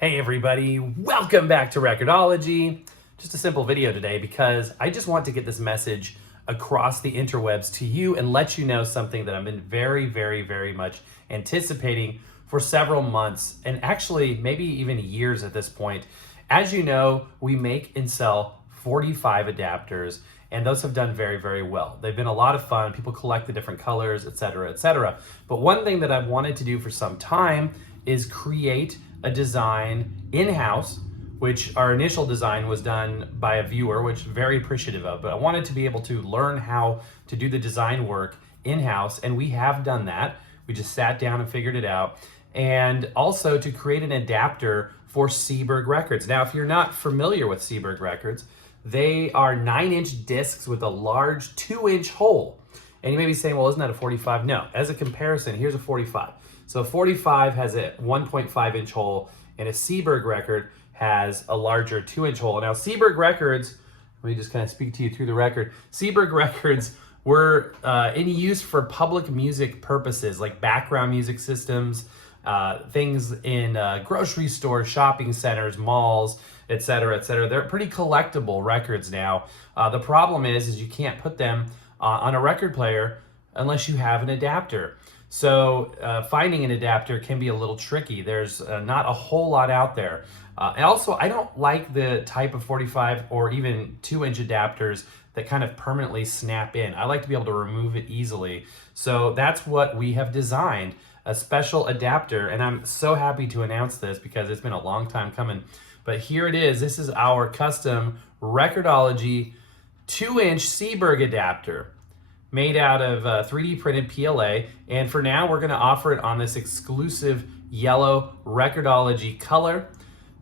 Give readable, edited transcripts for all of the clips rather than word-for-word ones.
Hey everybody, welcome back to Record-ology. Just a simple video today because I just want to get this message across the interwebs to you and let you know something that I've been very much anticipating for several months and actually maybe even years at this point. As you know, we make and sell 45 adapters and those have done very well. They've been a lot of fun. People collect the different colors, etc. But one thing that I've wanted to do for some time is create a design in-house, which our initial design was done by a viewer, which I'm very appreciative of, but I wanted to be able to learn how to do the design work in-house, and we have done that. We just sat down and figured it out. And also to create an adapter for Seeburg records. Now, if you're not familiar with Seeburg records, they are 9-inch discs with a large 2-inch hole. And you may be saying, well, isn't that a 45? No, as a comparison, here's a 45. So a 45 has a 1.5-inch hole, and a Seeburg record has a larger 2-inch hole. Now, Seeburg records, let me just kind of speak to you through the record. Seeburg records were in use for public music purposes, like background music systems, things in grocery stores, shopping centers, malls, etc. They're pretty collectible records now. The problem is you can't put them on a record player unless you have an adapter. So finding an adapter can be a little tricky. There's not a whole lot out there. And also, I don't like the type of 45 or even 2-inch adapters that kind of permanently snap in. I like to be able to remove it easily. So that's what we have designed, a special adapter. And I'm so happy to announce this because it's been a long time coming. But here it is. This is our custom Record-ology 2-inch Seeburg adapter, made out of 3D printed PLA, and for now we're gonna offer it on this exclusive yellow Record-ology color.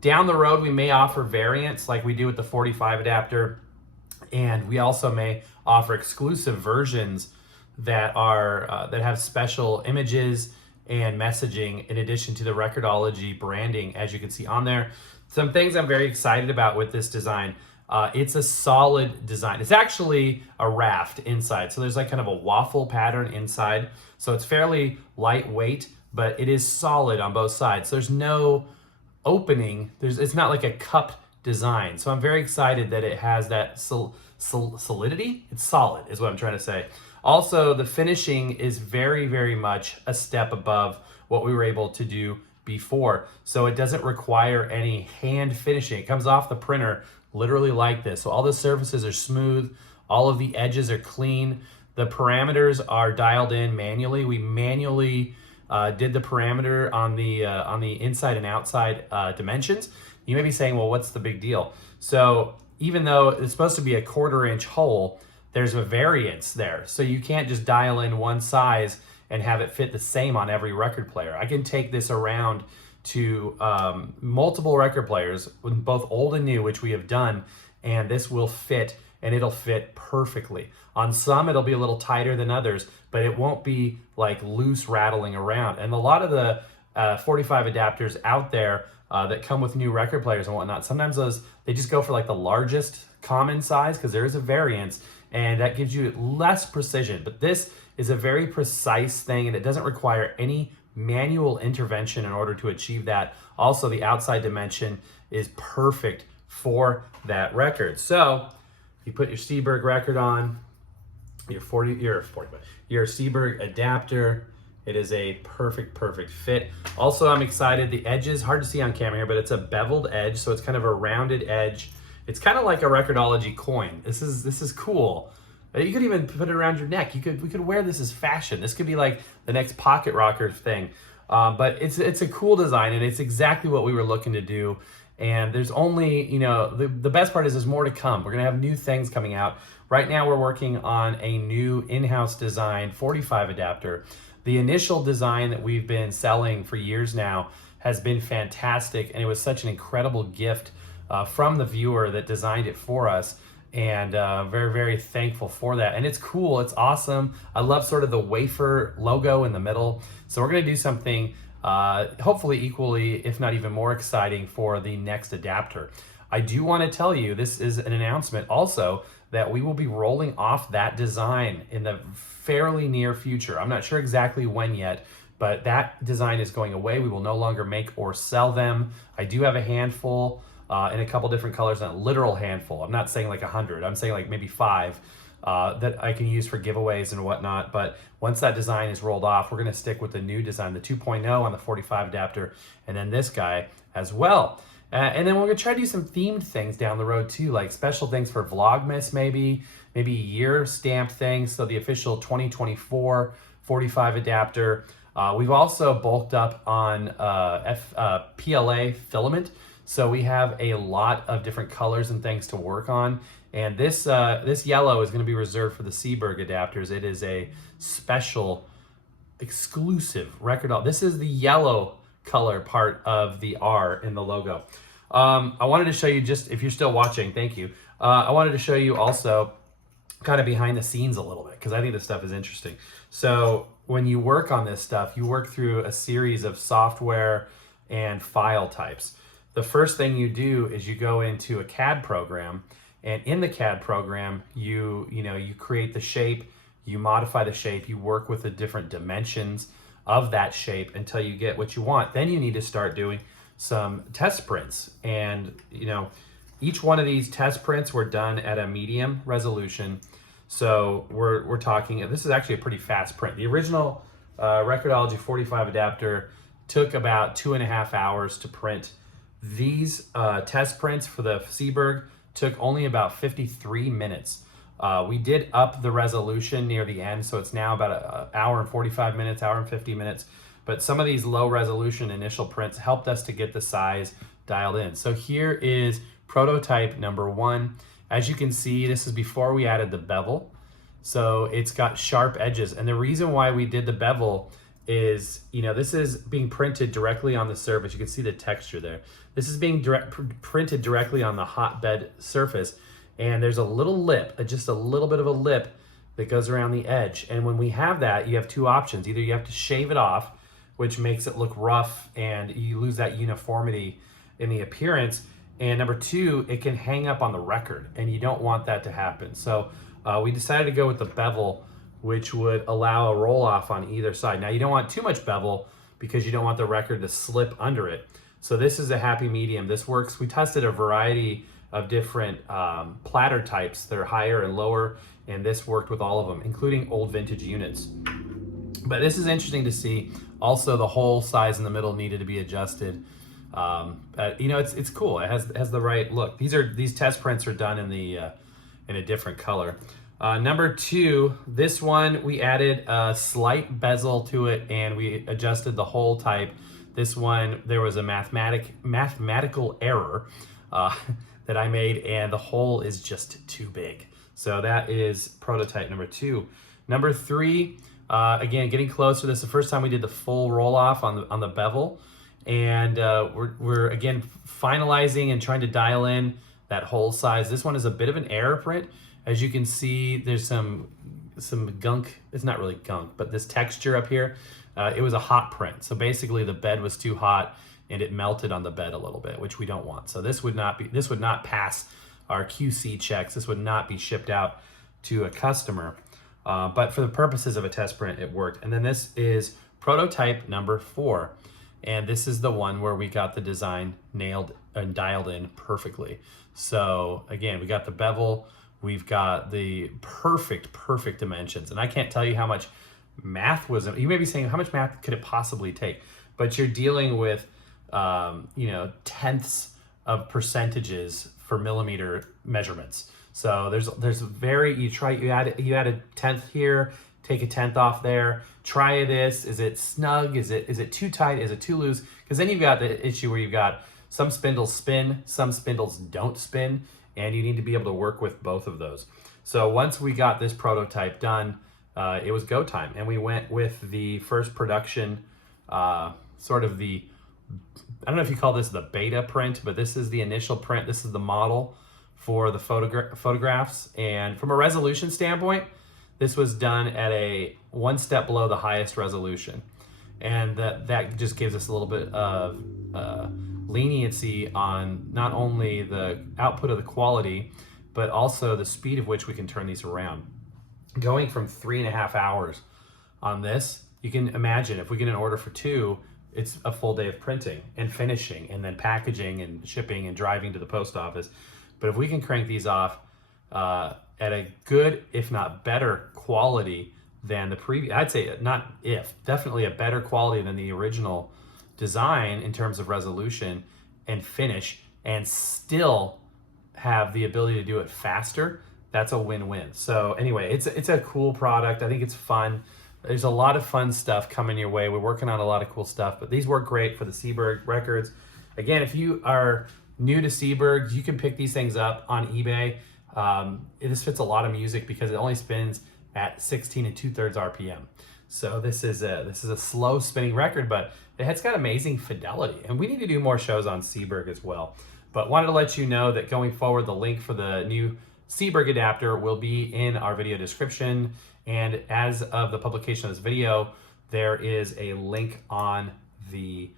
Down the road we may offer variants like we do with the 45 adapter, and we also may offer exclusive versions that are that have special images and messaging in addition to the Record-ology branding, as you can see on there. Some things I'm very excited about with this design. It's a solid design. It's actually a raft inside. So there's like kind of a waffle pattern inside. So it's fairly lightweight, but it is solid on both sides. So there's no opening. It's not like a cupped design. So I'm very excited that it has that solidity. It's solid is what I'm trying to say. Also, the finishing is very much a step above what we were able to do before. So it doesn't require any hand finishing. It comes off the printer literally like this. So all the surfaces are smooth, all of the edges are clean, the parameters are dialed in manually. We manually did the parameter on the inside and outside dimensions. You may be saying, well, what's the big deal? So even though it's supposed to be a 1/4-inch hole, there's a variance there. So you can't just dial in one size and have it fit the same on every record player. I can take this around to multiple record players, both old and new, which we have done, and this will fit, and it'll fit perfectly. On some, it'll be a little tighter than others, but it won't be like loose rattling around. And a lot of the 45 adapters out there that come with new record players and whatnot, sometimes they just go for like the largest common size because there is a variance, and that gives you less precision. But this is a very precise thing, and it doesn't require any manual intervention in order to achieve that. Also, the outside dimension is perfect for that record. So you put your Seeburg record on, your Seeburg adapter. It is a perfect fit. Also, I'm excited. The edges, hard to see on camera here, but it's a beveled edge, so it's kind of a rounded edge. It's kind of like a Record-ology coin. This is cool. You could even put it around your neck. We could wear this as fashion. This could be like the next pocket rocker thing. But it's a cool design, and it's exactly what we were looking to do. And there's only, the best part is there's more to come. We're gonna have new things coming out. Right now we're working on a new in-house design 45 adapter. The initial design that we've been selling for years now has been fantastic, and it was such an incredible gift from the viewer that designed it for us. And very thankful for that. And it's cool, it's awesome. I love sort of the wafer logo in the middle. So we're gonna do something hopefully equally, if not even more exciting for the next adapter. I do wanna tell you, this is an announcement also, that we will be rolling off that design in the fairly near future. I'm not sure exactly when yet, but that design is going away. We will no longer make or sell them. I do have a handful in a couple different colors, and a literal handful. I'm not saying like 100, I'm saying like maybe 5 that I can use for giveaways and whatnot. But once that design is rolled off, we're gonna stick with the new design, the 2.0 on the 45 adapter, and then this guy as well. And then we're gonna try to do some themed things down the road too, like special things for Vlogmas maybe year stamp things. So the official 2024 45 adapter. We've also bulked up on PLA filament. So we have a lot of different colors and things to work on. And this yellow is gonna be reserved for the Seaberg adapters. It is a special, exclusive record. This is the yellow color part of the R in the logo. I wanted to show you, just if you're still watching, thank you. I wanted to show you also kind of behind the scenes a little bit, because I think this stuff is interesting. So when you work on this stuff, you work through a series of software and file types. The first thing you do is you go into a CAD program, and in the CAD program, you create the shape, you modify the shape, you work with the different dimensions of that shape until you get what you want. Then you need to start doing some test prints. And each one of these test prints were done at a medium resolution. So we're talking, this is actually a pretty fast print. The original Record-ology 45 adapter took about 2.5 hours to print. These test prints for the Seaberg took only about 53 minutes. We did up the resolution near the end, so it's now about an hour and 45 minutes, hour and 50 minutes. But some of these low resolution initial prints helped us to get the size dialed in. So here is prototype number 1. As you can see, this is before we added the bevel. So it's got sharp edges. And the reason why we did the bevel is, this is being printed directly on the surface. You can see the texture there. This is being printed directly on the hotbed surface. And there's a little lip, just a little bit of a lip that goes around the edge. And when we have that, you have two options. Either you have to shave it off, which makes it look rough and you lose that uniformity in the appearance. And number 2, it can hang up on the record, and you don't want that to happen. So we decided to go with the bevel, which would allow a roll off on either side. Now you don't want too much bevel because you don't want the record to slip under it. So this is a happy medium. This works. We tested a variety of different platter types. They're higher and lower, and this worked with all of them, including old vintage units. But this is interesting to see. Also, the hole size in the middle needed to be adjusted. It's cool. It has the right look. These test prints are done in a different color. Number 2, this one we added a slight bezel to it, and we adjusted the hole type. This one, there was a mathematical error that I made, and the hole is just too big. So that is prototype number 2. Number 3, again, getting closer. This is the first time we did the full roll off on the bevel. And we're again finalizing and trying to dial in that hole size. This one is a bit of an error print. As you can see, there's some gunk. It's not really gunk, but this texture up here, it was a hot print. So basically the bed was too hot and it melted on the bed a little bit, which we don't want. So this would not pass our QC checks. This would not be shipped out to a customer. But for the purposes of a test print, it worked. And then this is prototype number 4. And this is the one where we got the design nailed and dialed in perfectly. So again, we got the bevel, we've got the perfect dimensions. And I can't tell you how much math was, you may be saying, how much math could it possibly take? But you're dealing with, tenths of percentages for millimeter measurements. So you add a tenth here, take a tenth off there, try this. Is it snug? Is it too tight? Is it too loose? Because then you've got the issue where you've got some spindles spin, some spindles don't spin, and you need to be able to work with both of those. So once we got this prototype done, it was go time. And we went with the first production, I don't know if you call this the beta print, but this is the initial print. This is the model for the photographs. And from a resolution standpoint, this was done at a 1 step below the highest resolution. And that just gives us a little bit of leniency on not only the output of the quality, but also the speed of which we can turn these around. Going from 3.5 hours on this you can imagine if we get an order for 2, it's a full day of printing and finishing and then packaging and shipping and driving to the post office. But if we can crank these off at a good, if not better quality than the previous, I'd say not if, definitely a better quality than the original design in terms of resolution and finish, and still have the ability to do it faster, that's a win-win. So anyway, it's a cool product. I think it's fun. There's a lot of fun stuff coming your way. We're working on a lot of cool stuff, but these work great for the Seeburg records. Again, if you are new to Seeburg, you can pick these things up on eBay. This fits a lot of music because it only spins at 16 2/3 RPM. So this is a slow spinning record, but it's got amazing fidelity. And we need to do more shows on Seeburg as well. But wanted to let you know that going forward, the link for the new Seeburg adapter will be in our video description. And as of the publication of this video, there is a link on the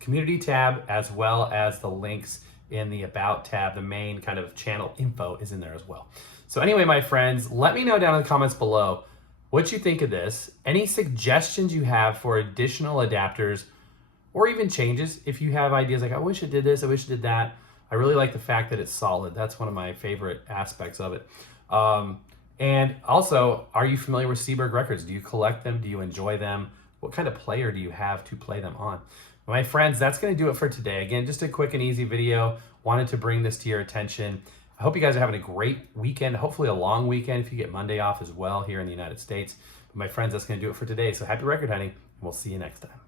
community tab, as well as the links in the About tab. The main kind of channel info is in there as well. So anyway, my friends, let me know down in the comments below what you think of this, any suggestions you have for additional adapters, or even changes. If you have ideas like, I wish it did this, I wish it did that. I really like the fact that it's solid. That's one of my favorite aspects of it. And also, are you familiar with Seeburg records? Do you collect them? Do you enjoy them? What kind of player do you have to play them on? My friends, that's going to do it for today. Again, just a quick and easy video. Wanted to bring this to your attention. I hope you guys are having a great weekend, hopefully a long weekend if you get Monday off as well here in the United States. But my friends, that's going to do it for today. So happy record hunting, and we'll see you next time.